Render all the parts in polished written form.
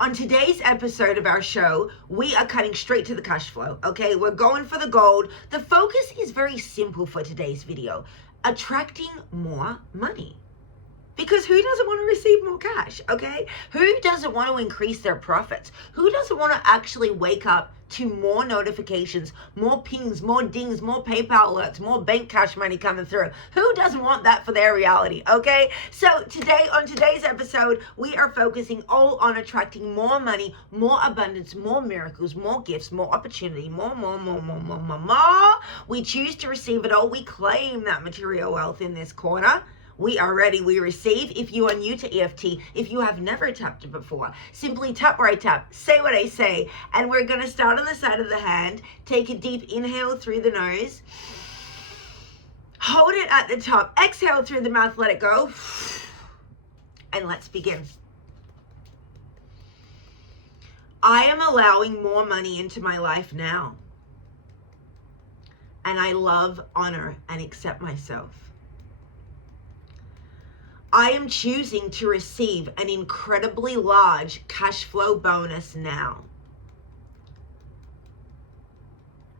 On today's episode of our show, we are cutting straight to the cash flow, okay? We're going for the gold. The focus is very simple for today's video. Attracting more money. Because who doesn't want to receive more cash, okay? Who doesn't want to increase their profits? Who doesn't want to actually wake up to more notifications, more pings, more dings, more PayPal alerts, more bank cash money coming through? Who doesn't want that for their reality, okay? So today, on today's episode, we are focusing all on attracting more money, more abundance, more miracles, more gifts, more opportunity, more. We choose to receive it all. We claim that material wealth in this corner. We are ready, we receive. If you are new to EFT, if you have never tapped it before, simply tap where I tap, say what I say, and we're gonna start on the side of the hand, take a deep inhale through the nose, hold it at the top, exhale through the mouth, let it go, and let's begin. I am allowing more money into my life now, and I love, honor, and accept myself. I am choosing to receive an incredibly large cash flow bonus now.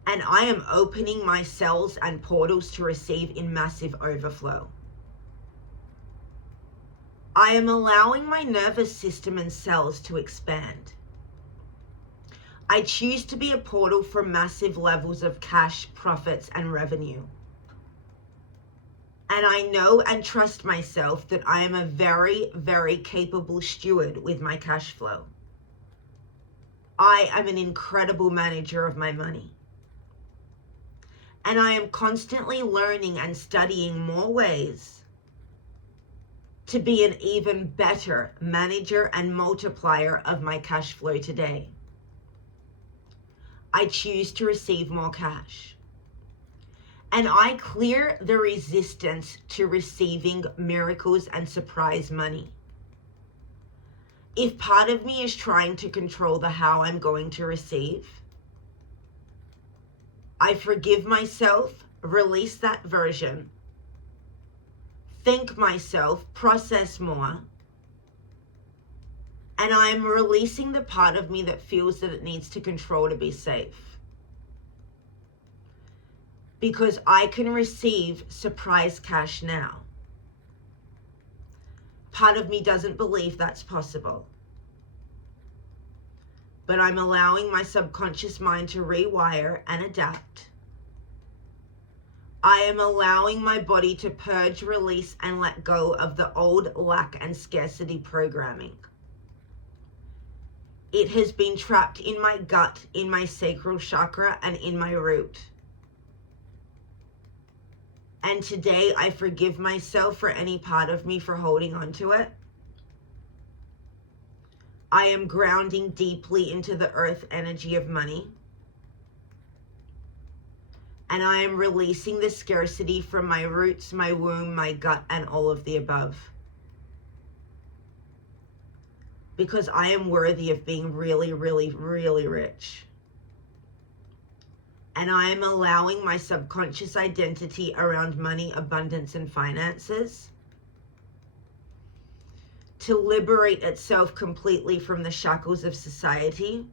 And I am opening my cells and portals to receive in massive overflow. I am allowing my nervous system and cells to expand. I choose to be a portal for massive levels of cash, profits, and revenue. And I know and trust myself that I am a very, very capable steward with my cash flow. I am an incredible manager of my money. And I am constantly learning and studying more ways to be an even better manager and multiplier of my cash flow today. I choose to receive more cash. And I clear the resistance to receiving miracles and surprise money. If part of me is trying to control the how I'm going to receive, I forgive myself, release that version, thank myself, process more, and I'm releasing the part of me that feels that it needs to control to be safe. Because I can receive surprise cash now. Part of me doesn't believe that's possible. But I'm allowing my subconscious mind to rewire and adapt. I am allowing my body to purge, release, and let go of the old lack and scarcity programming. It has been trapped in my gut, in my sacral chakra, and in my root. And today I forgive myself for any part of me for holding on to it. I am grounding deeply into the earth energy of money. And I am releasing the scarcity from my roots, my womb, my gut, and all of the above. Because I am worthy of being really, really, really rich. And I am allowing my subconscious identity around money, abundance, and finances to liberate itself completely from the shackles of society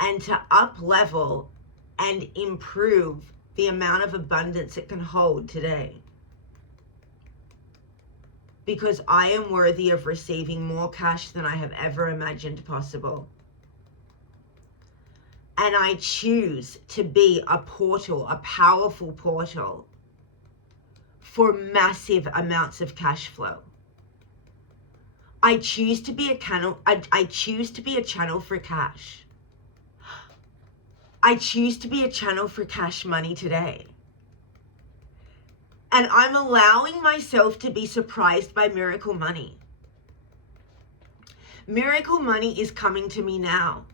and to up-level and improve the amount of abundance it can hold today. Because I am worthy of receiving more cash than I have ever imagined possible. And I choose to be a portal, a powerful portal for massive amounts of cash flow. I choose to be a channel. I choose to be a channel for cash. I choose to be a channel for cash money today. And I'm allowing myself to be surprised by miracle money. Miracle money is coming to me now.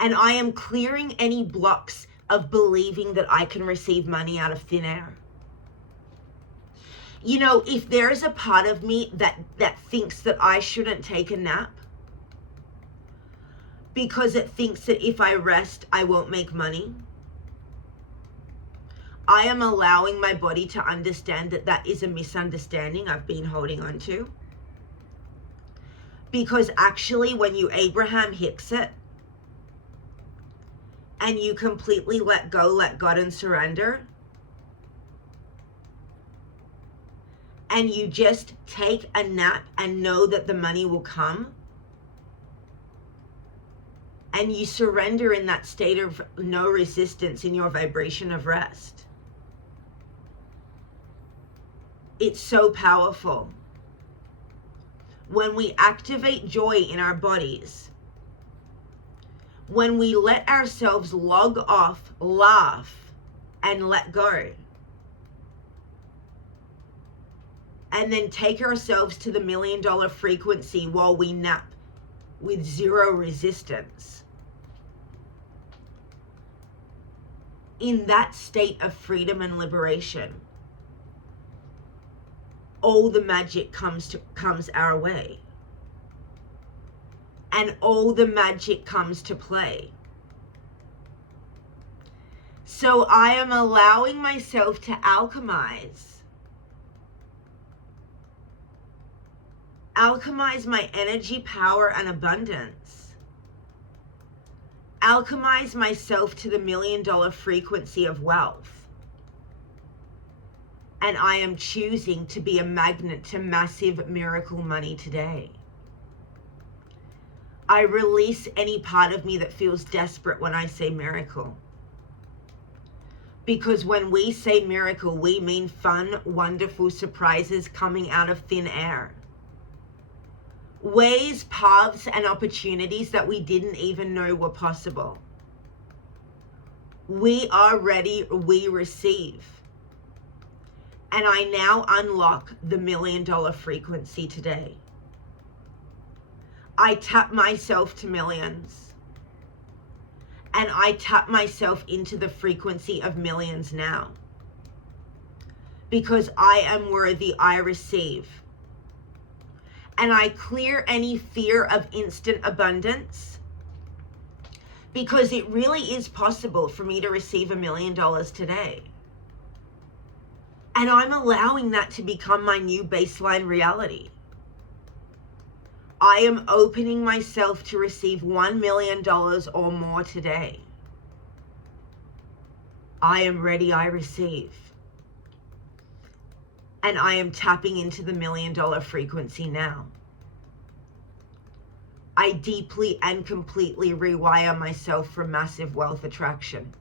And I am clearing any blocks of believing that I can receive money out of thin air. You know, if there's a part of me that thinks that I shouldn't take a nap because it thinks that if I rest, I won't make money, I am allowing my body to understand that that is a misunderstanding I've been holding on to. Because actually, when you Abraham Hicks it, and you completely let go, let God, and surrender, and you just take a nap and know that the money will come, and you surrender in that state of no resistance, in your vibration of rest, it's so powerful. When we activate joy in our bodies, when we let ourselves log off, laugh, and let go, and then take ourselves to the $1 million frequency while we nap with zero resistance, in that state of freedom and liberation, all the magic comes our way. And all the magic comes to play. So I am allowing myself to alchemize my energy, power, and abundance. Alchemize myself to the $1 million frequency of wealth. And I am choosing to be a magnet to massive miracle money today. I release any part of me that feels desperate when I say miracle. Because when we say miracle, we mean fun, wonderful surprises coming out of thin air. Ways, paths, and opportunities that we didn't even know were possible. We are ready, we receive. And I now unlock the $1 million frequency today. I tap myself to millions. And I tap myself into the frequency of millions now. Because I am worthy, I receive. And I clear any fear of instant abundance. Because it really is possible for me to receive $1 million today. And I'm allowing that to become my new baseline reality. I am opening myself to receive $1 million or more today. I am ready, I receive. And I am tapping into the $1 million frequency now. I deeply and completely rewire myself for massive wealth attraction.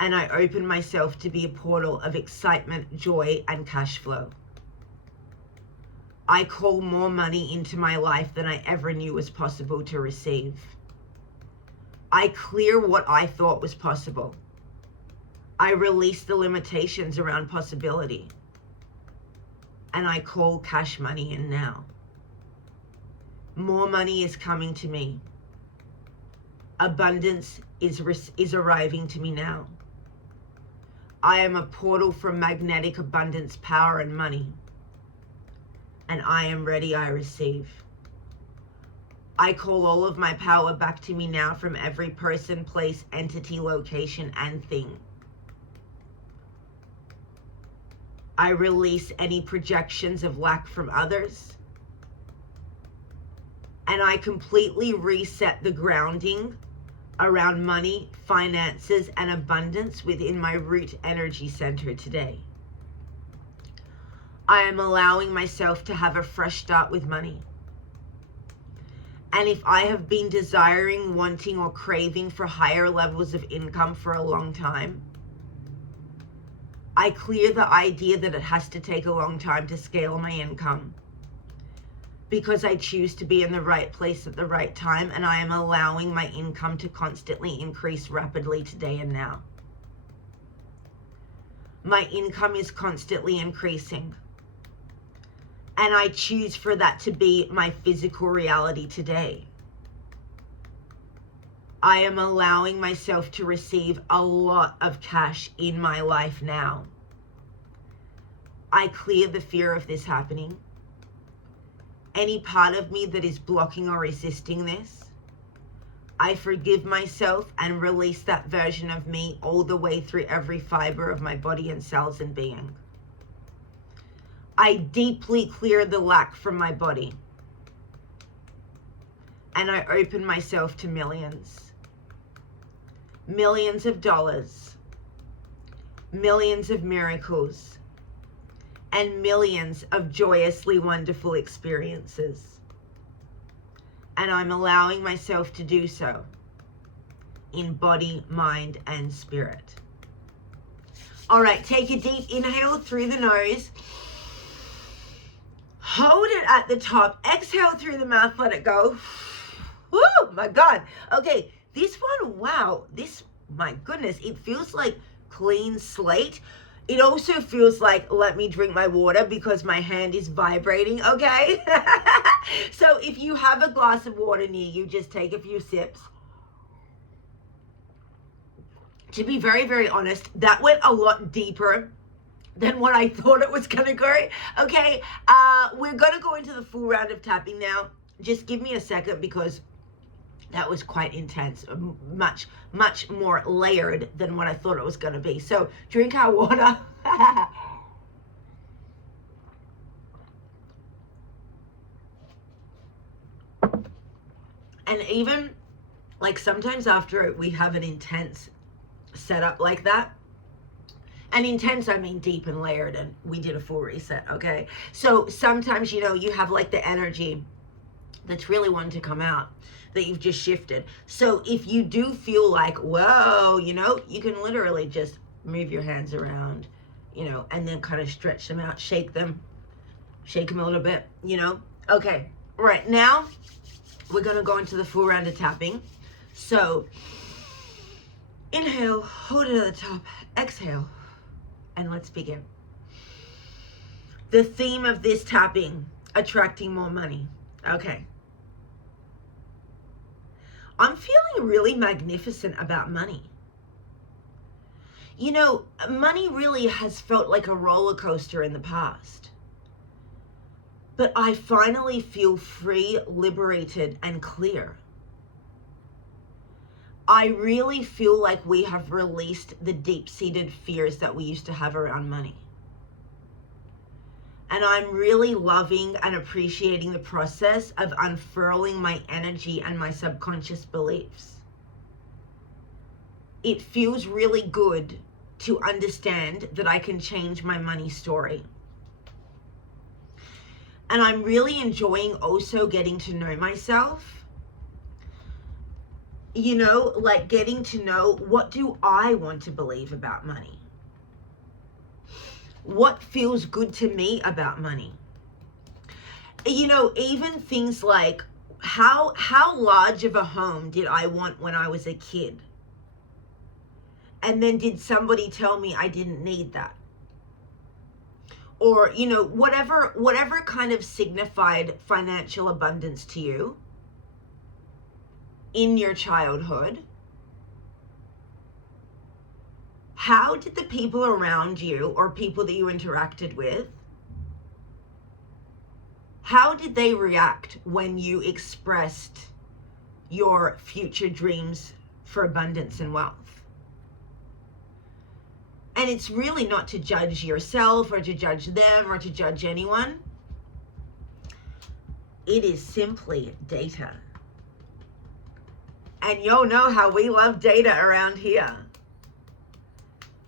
And I open myself to be a portal of excitement, joy, and cash flow. I call more money into my life than I ever knew was possible to receive. I clear what I thought was possible. I release the limitations around possibility. And I call cash money in now. More money is coming to me. Abundance is arriving to me now. I am a portal for magnetic abundance, power, and money. And I am ready, I receive. I call all of my power back to me now from every person, place, entity, location, and thing. I release any projections of lack from others. And I completely reset the grounding around money, finances, and abundance within my root energy center today. I am allowing myself to have a fresh start with money. And if I have been desiring, wanting, or craving for higher levels of income for a long time, I clear the idea that it has to take a long time to scale my income. Because I choose to be in the right place at the right time, and I am allowing my income to constantly increase rapidly today and now. My income is constantly increasing. And I choose for that to be my physical reality today. I am allowing myself to receive a lot of cash in my life now. I clear the fear of this happening. Any part of me that is blocking or resisting this, I forgive myself and release that version of me all the way through every fiber of my body and cells and being. I deeply clear the lack from my body. And I open myself to millions. Millions of dollars. Millions of miracles. And millions of joyously wonderful experiences. And I'm allowing myself to do so in body, mind, and spirit. All right, take a deep inhale through the nose. Hold it at the top. Exhale through the mouth, let it go. Woo, my God. Okay, this one, wow. This, my goodness, it feels like clean slate. It also feels like, let me drink my water because my hand is vibrating, okay? So if you have a glass of water near you, just take a few sips. To be very, very honest, that went a lot deeper than what I thought it was going to go, okay? We're going to go into the full round of tapping now. Just give me a second because that was quite intense, much, much more layered than what I thought it was going to be. So drink our water. And even like sometimes after we have an intense setup like that, and intense, I mean deep and layered, and we did a full reset, okay? So sometimes, you know, you have like the energy that's really wanting to come out that you've just shifted. So if you do feel like, whoa, you know, you can literally just move your hands around, you know, and then kind of stretch them out, shake them a little bit, you know? Okay, right now we're gonna go into the full round of tapping. So inhale, hold it at the top, exhale, and let's begin. The theme of this tapping, attracting more money. Okay. I'm feeling really magnificent about money. You know, money really has felt like a roller coaster in the past. But I finally feel free, liberated, and clear. I really feel like we have released the deep-seated fears that we used to have around money. And I'm really loving and appreciating the process of unfurling my energy and my subconscious beliefs. It feels really good to understand that I can change my money story. And I'm really enjoying also getting to know myself. You know, like getting to know, what do I want to believe about money? What feels good to me about money? You know, even things like how large of a home did I want when I was a kid? And then did somebody tell me I didn't need that? Or, you know, whatever kind of signified financial abundance to you in your childhood. How did the people around you or people that you interacted with, how did they react when you expressed your future dreams for abundance and wealth? And it's really not to judge yourself or to judge them or to judge anyone. It is simply data. And you'll know how we love data around here.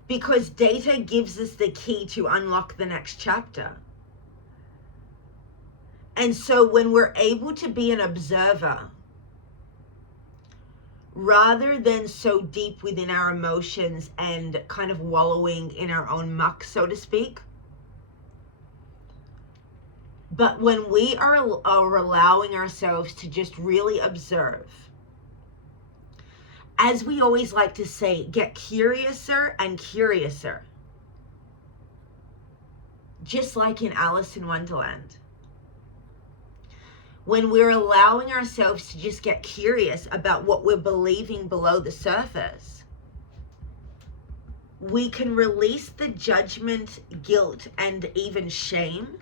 Because data gives us the key to unlock the next chapter. And so when we're able to be an observer, rather than so deep within our emotions and kind of wallowing in our own muck, so to speak, but when we are allowing ourselves to just really observe, as we always like to say, get curiouser and curiouser. Just like in Alice in Wonderland. When we're allowing ourselves to just get curious about what we're believing below the surface, we can release the judgment, guilt, and even shame.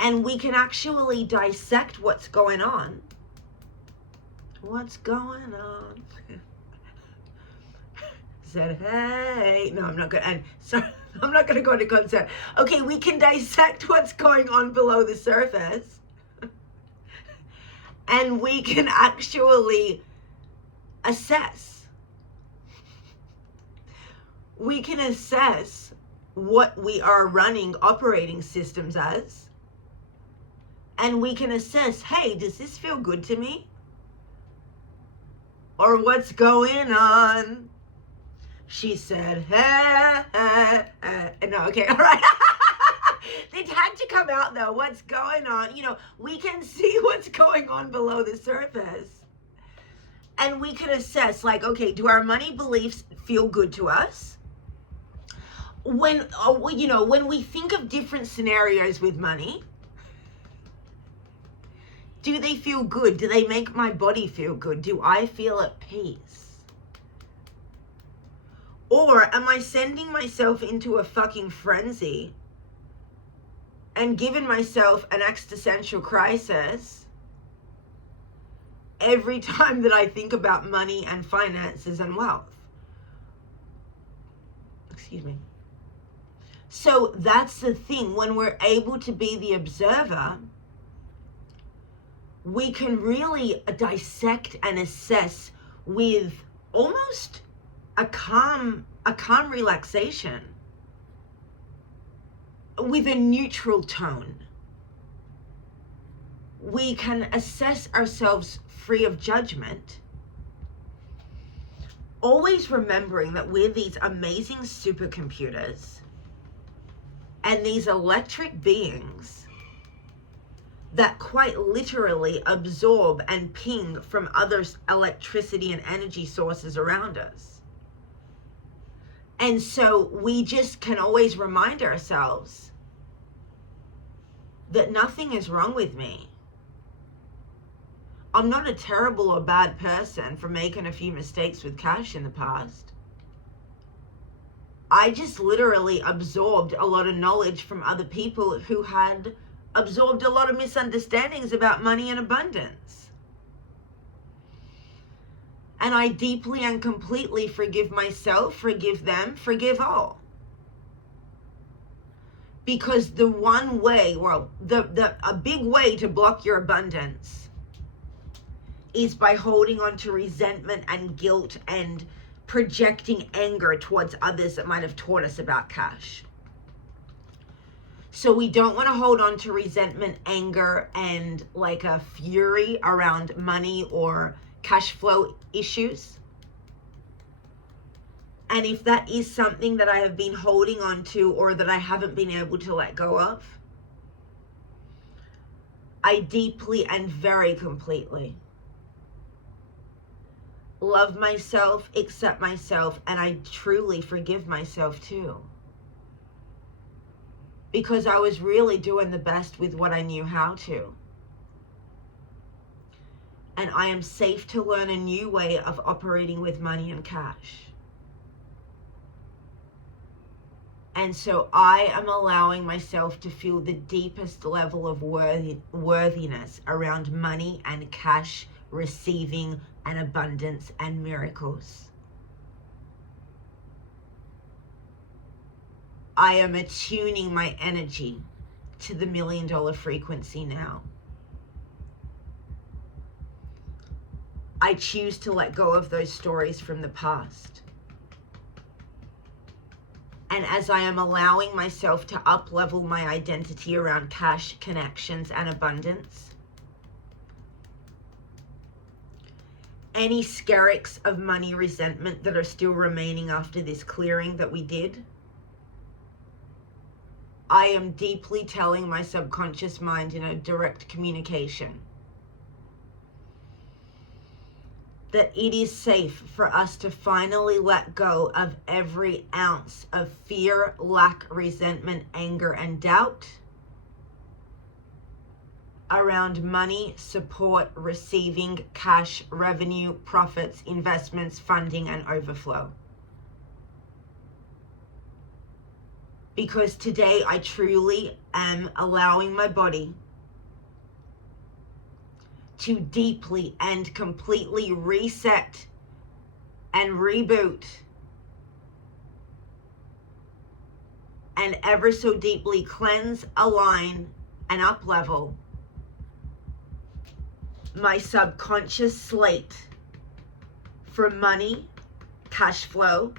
And we can actually dissect what's going on. What's going on? Said, hey. No, I'm not good. And sorry, I'm not going to go into concept. Okay, we can dissect what's going on below the surface. And we can actually assess. We can assess what we are running operating systems as. And we can assess, hey, does this feel good to me? Or what's going on? She said, hey, hey, hey. No, okay, all right. It had to come out though. What's going on? You know, we can see what's going on below the surface. And we can assess, like, okay, do our money beliefs feel good to us? When we think of different scenarios with money, do they feel good? Do they make my body feel good? Do I feel at peace? Or am I sending myself into a fucking frenzy and giving myself an existential crisis every time that I think about money and finances and wealth? Excuse me. So that's the thing. When we're able to be the observer, we can really dissect and assess with almost a calm relaxation, with a neutral tone. We can assess ourselves free of judgment, always remembering that we're these amazing supercomputers and these electric beings that quite literally absorb and ping from other electricity and energy sources around us. And so we just can always remind ourselves that nothing is wrong with me. I'm not a terrible or bad person for making a few mistakes with cash in the past. I just literally absorbed a lot of knowledge from other people who had absorbed a lot of misunderstandings about money and abundance. And I deeply and completely forgive myself, forgive them, forgive all. Because the one way, well, a big way to block your abundance is by holding on to resentment and guilt and projecting anger towards others that might have taught us about cash. So we don't want to hold on to resentment, anger, and like a fury around money or cash flow issues. And if that is something that I have been holding on to or that I haven't been able to let go of, I deeply and very completely love myself, accept myself, and I truly forgive myself too. Because I was really doing the best with what I knew how to. And I am safe to learn a new way of operating with money and cash. And so I am allowing myself to feel the deepest level of worthiness around money and cash, receiving and abundance and miracles. I am attuning my energy to the $1 million frequency now. I choose to let go of those stories from the past. And as I am allowing myself to up-level my identity around cash, connections, and abundance, any skerricks of money resentment that are still remaining after this clearing that we did, I am deeply telling my subconscious mind in a direct communication that it is safe for us to finally let go of every ounce of fear, lack, resentment, anger, and doubt around money, support, receiving, cash, revenue, profits, investments, funding, and overflow. Because today I truly am allowing my body to deeply and completely reset and reboot and ever so deeply cleanse, align, and up-level my subconscious slate for money, cash flow,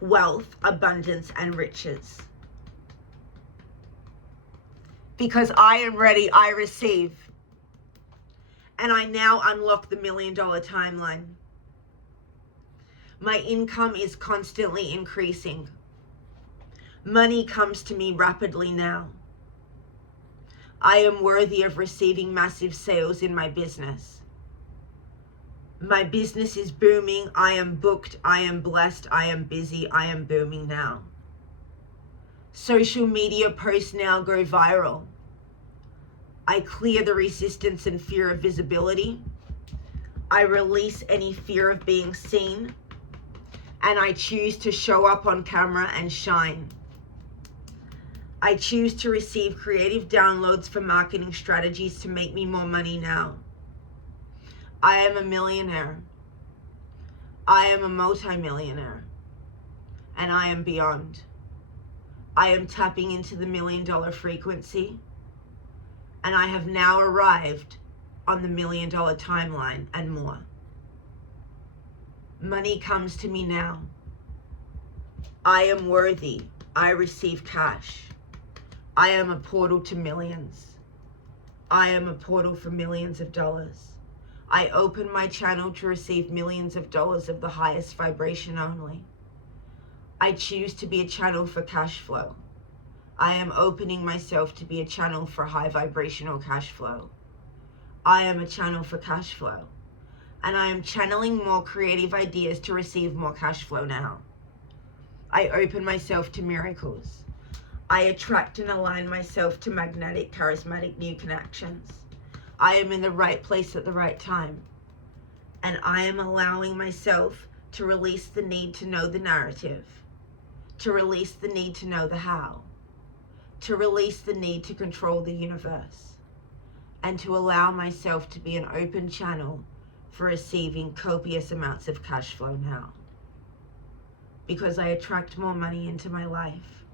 wealth, abundance, and riches. Because I am ready, I receive. And I now unlock the $1 million timeline. My income is constantly increasing. Money comes to me rapidly now. I am worthy of receiving massive sales in my business. My business is booming. I am booked. I am blessed. I am busy. I am booming now. Social media posts now go viral. I clear the resistance and fear of visibility. I release any fear of being seen. And I choose to show up on camera and shine. I choose to receive creative downloads for marketing strategies to make me more money now. I am a millionaire. I am a multi-millionaire. And I am beyond. I am tapping into the $1 million frequency. And I have now arrived on the $1 million timeline and more. Money comes to me now. I am worthy. I receive cash. I am a portal to millions. I am a portal for millions of dollars. I open my channel to receive millions of dollars of the highest vibration only. I choose to be a channel for cash flow. I am opening myself to be a channel for high vibrational cash flow. I am a channel for cash flow. And I am channeling more creative ideas to receive more cash flow now. I open myself to miracles. I attract and align myself to magnetic, charismatic new connections. I am in the right place at the right time. And I am allowing myself to release the need to know the narrative, to release the need to know the how, to release the need to control the universe, and to allow myself to be an open channel for receiving copious amounts of cash flow now. Because I attract more money into my life.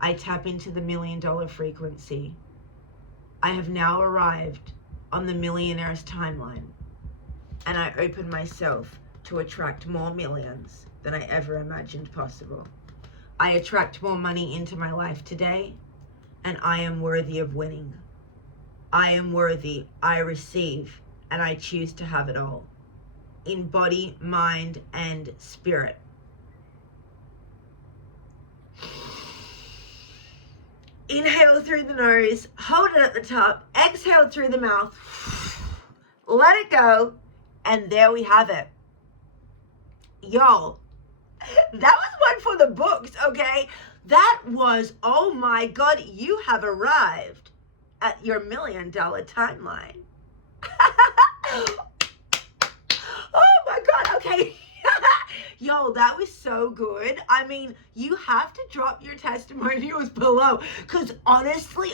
I tap into the $1 million frequency. I have now arrived on the millionaire's timeline, and I open myself to attract more millions than I ever imagined possible. I attract more money into my life today, and I am worthy of winning. I am worthy, I receive, and I choose to have it all. In body, mind, and spirit. Inhale through the nose, hold it at the top, exhale through the mouth, let it go, and there we have it. Y'all, that was one for the books, okay? That was, oh my God, you have arrived at your $1 million timeline. Oh my God, okay. Yo, that was so good. I mean, you have to drop your testimonials below, because honestly,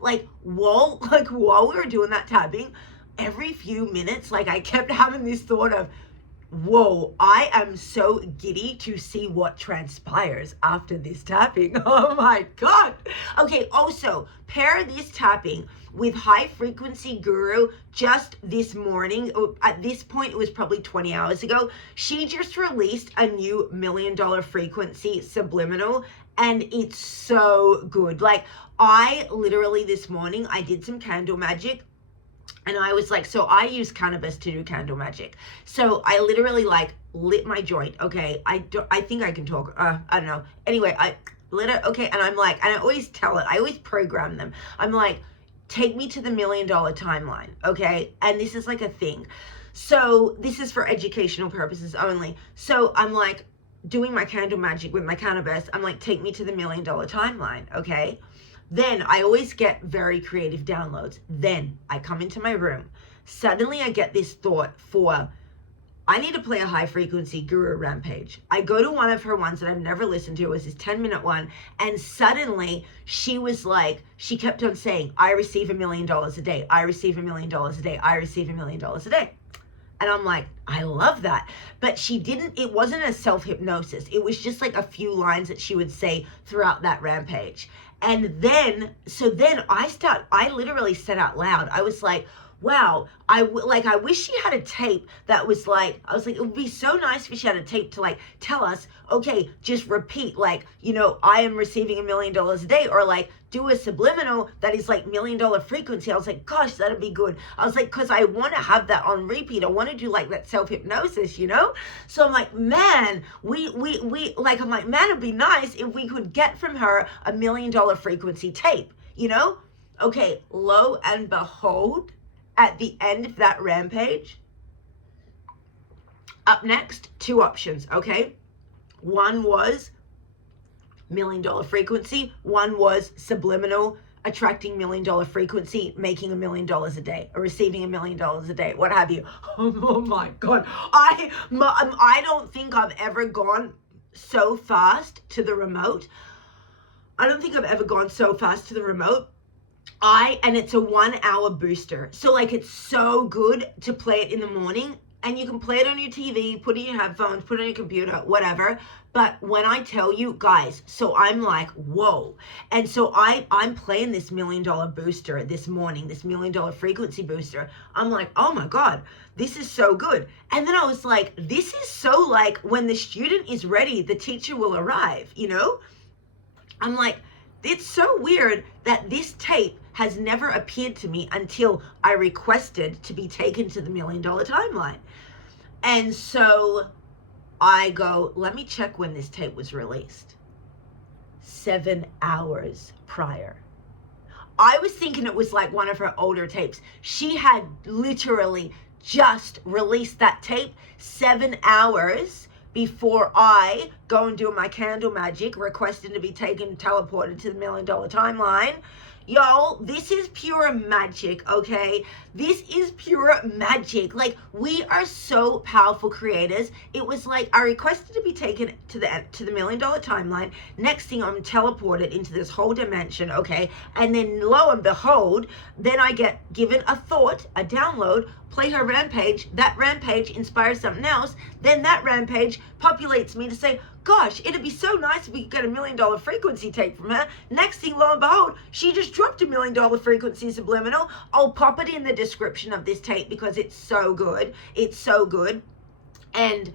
like while we were doing that tapping, every few minutes, like I kept having this thought of, whoa, I am so giddy to see what transpires after this tapping. Oh my God. Okay, also pair this tapping with High Frequency Guru just this morning. At this point, it was probably 20 hours ago. She just released a new $1 million frequency, Subliminal, and it's so good. Like, I literally this morning, I did some candle magic. And I was like, so I use cannabis to do candle magic. So I literally like lit my joint. Okay. I think I can talk. I don't know. Anyway, I lit it. Okay. And I'm like, and I always tell it, I always program them. I'm like, take me to the $1 million timeline. Okay. And this is like a thing. So this is for educational purposes only. So I'm like doing my candle magic with my cannabis. I'm like, take me to the $1 million timeline. Okay. Then I always get very creative downloads. Then I come into my room. Suddenly I get this thought for, I need to play a High Frequency Guru rampage. I go to one of her ones that I've never listened to. It was this 10-minute one. And suddenly she was like, she kept on saying, I receive $1 million a day. I receive $1 million a day. I receive $1 million a day. And I'm like, I love that. But it wasn't a self-hypnosis. It was just like a few lines that she would say throughout that rampage. And then I literally said out loud, I was like, wow, I wish she had a tape that was like, I was like, it would be so nice if she had a tape to like tell us, okay, just repeat, like, I am receiving $1 million a day, or like do a subliminal that is like $1 million frequency. I was like, gosh, that'd be good. I was like, because I want to have that on repeat. I want to do like that self-hypnosis, So I'm like, man, I'm like, man, it'd be nice if we could get from her $1 million frequency tape, Okay, lo and behold, at the end of that rampage, up next, 2 options, okay? One was $1 million frequency. One was subliminal, attracting $1 million frequency, making $1 million a day, or receiving $1 million a day, what have you. Oh my God. I don't think I've ever gone so fast to the remote. And it's a 1 hour booster. So like, it's so good to play it in the morning, and you can play it on your TV, put it in your headphones, put it on your computer, whatever. But when I tell you guys, so I'm like, whoa. And so I'm playing this $1 million booster this morning, this $1 million frequency booster. I'm like, oh my God, this is so good. And then I was like, this is so like, when the student is ready, the teacher will arrive, I'm like, it's so weird that this tape has never appeared to me until I requested to be taken to the $1 million timeline. And so I go, let me check when this tape was released. 7 hours prior. I was thinking it was like one of her older tapes. She had literally just released that tape 7 hours before I go and do my candle magic, requesting to be teleported to the $1 million timeline. Y'all, this is pure magic, okay? This is pure magic. Like, we are so powerful creators. It was like, I requested to be taken to the $1 million timeline. Next thing, I'm teleported into this whole dimension, okay? And then lo and behold, then I get given a thought, a download, play her rampage. That rampage inspires something else. Then that rampage populates me to say, gosh, it'd be so nice if we could get $1 million frequency tape from her. Next thing, lo and behold, she just dropped $1 million frequency subliminal. I'll pop it in the description of this tape because it's so good. It's so good. And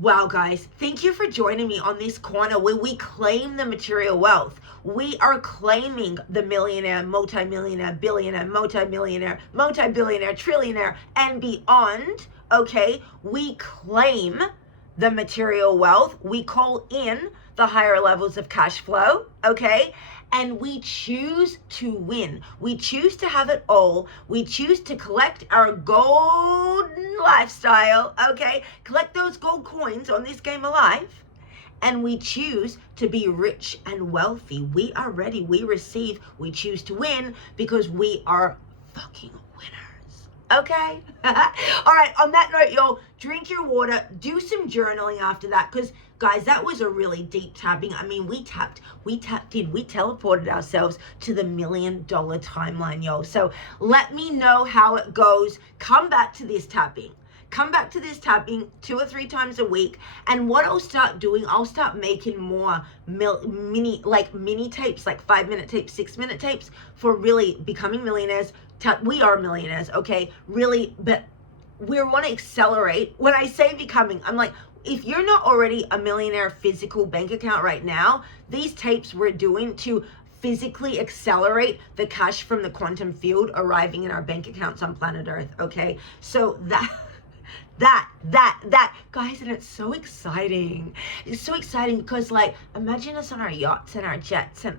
wow, guys, thank you for joining me on this corner where we claim the material wealth. We are claiming the millionaire, multimillionaire, billionaire, multimillionaire, multi-billionaire, trillionaire, and beyond, okay? We claim the material wealth. We call in the higher levels of cash flow, okay? And we choose to win. We choose to have it all. We choose to collect our golden lifestyle, okay? Collect those gold coins on this game of life. And we choose to be rich and wealthy. We are ready. We receive. We choose to win because we are fucking winners. Okay? All right, on that note, y'all, drink your water, do some journaling after that, because guys, that was a really deep tapping. I mean, we tapped in, we teleported ourselves to the $1 million timeline, y'all. So let me know how it goes. Come back to this tapping 2 or 3 times a week. And what I'll start doing, I'll start making more mini tapes, like 5-minute tapes, 6-minute tapes for really becoming millionaires. We are millionaires, okay? Really, but we want to accelerate. When I say becoming, I'm like, if you're not already a millionaire physical bank account right now, these tapes we're doing to physically accelerate the cash from the quantum field arriving in our bank accounts on planet Earth, okay? So that guys, and it's so exciting. It's so exciting because, like, imagine us on our yachts and our jets and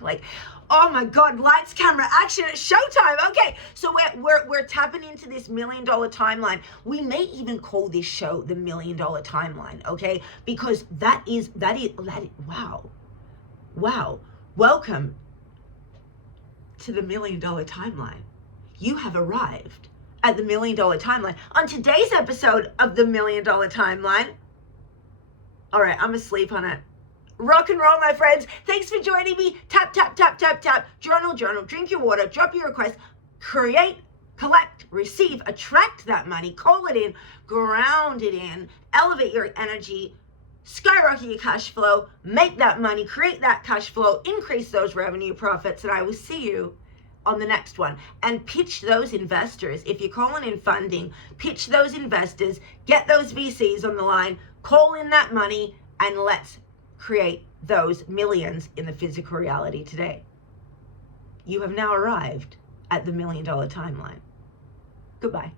like, oh my God, lights, camera, action, it's showtime. Okay, so we're tapping into this $1 million timeline. We may even call this show the $1 million timeline, okay? Because that is wow. Welcome to the $1 million timeline. You have arrived at the $1 million timeline. On today's episode of the $1 million timeline, all right, I'm asleep on it. Rock and roll, my friends. Thanks for joining me. Tap, tap, tap, tap, tap. Journal, drink your water, drop your request, create collect, receive, attract that money, call it in, ground it in, elevate your energy, skyrocket your cash flow, make that money, create that cash flow, increase those revenue profits, and I will see you on the next one. And pitch those investors. If you're calling in funding, pitch those investors, get those VCs on the line, call in that money, and let's create those millions in the physical reality today. You have now arrived at the $1 million timeline. Goodbye.